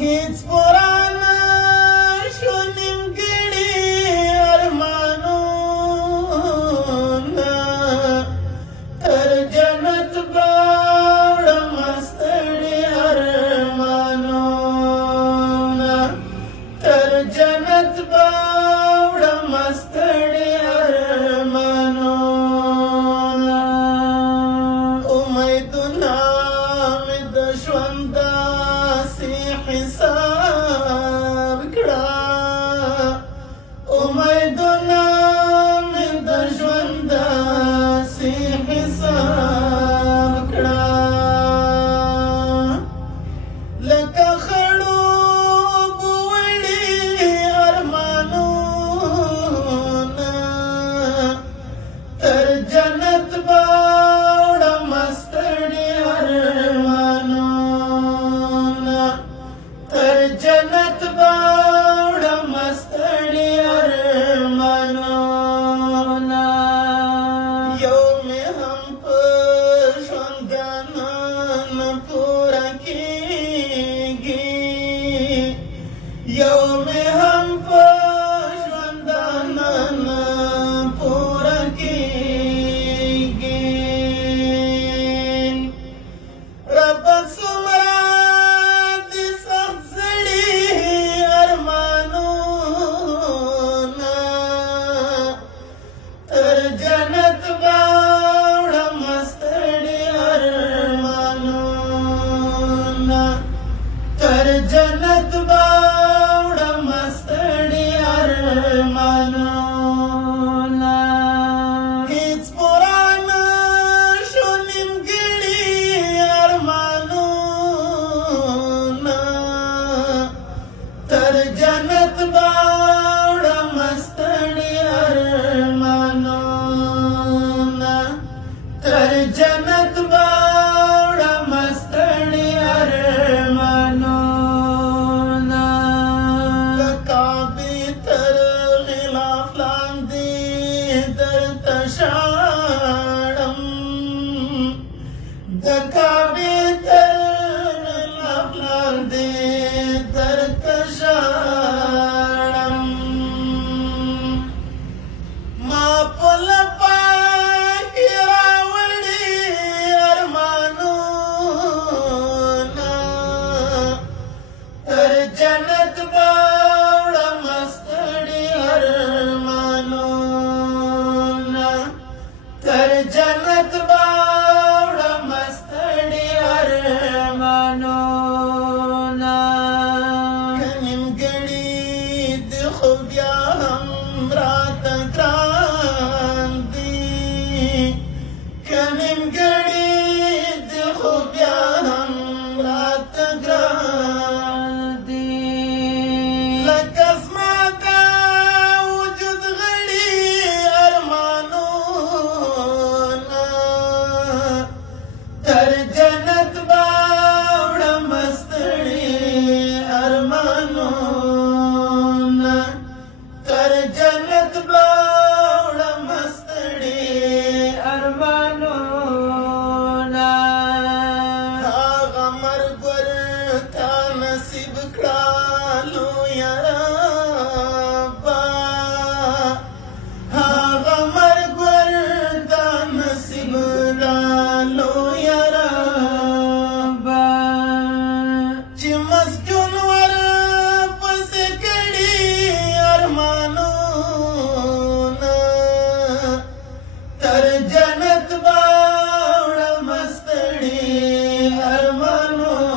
هیڅ پرانا شو نیمګړي ارمانونه تر جنت به وړم ستړي ارمانونه تر جنت به وړم ستړي ارمانونه امیدونه مې د ژوند داسې حساب کړه امیدونه مې د ژوند داسې حساب کړه لکه خړوب وړي ارمانونه تر جنت به وړم ستړي ارمانونه تر جنت به وړم ستړي ارمانونه یو مې هم په ژوندانه نه پوره کېږي یو مې هم په ژوندانه نه پوره کېږي رب څومره دې سخت زړي ارمانونه تر جنت به وړم ستړي ارمانونه تر جنت به وړم ستړي ارمانونه هیڅ پرانا شو نیمګړي ارمانونه تر جنت به وړم ستړي ارمانونه تر جنت به وړم ستړي ارمانونه د کعبې تر غلاف لاندې درته ژاړم د کعبې تر غلاف لاندې درته ژاړم ما په لپه کې راوړي ارمانونه تر جنت به وړم ستړي ارمانونه تر جنت به وړم ستړي ارمانونه که نیمګړي دي خو بیا هم راته ګران دي که نیمګړي دي خو بیا هم راته ګران دي لکه زما دا وجود غړي ارمانونه تر جنت به وړم ستړي ارمانونه تر جنت به وړم ستړي ارمانونه هغه مرګ ورته نصیب کړه لویه ربه هغه مرګ ورته نصیب کړه لویه ربه چې مسجون ورپسې کړي ارمانونه تر جنت به وړم ستړي ارمانونه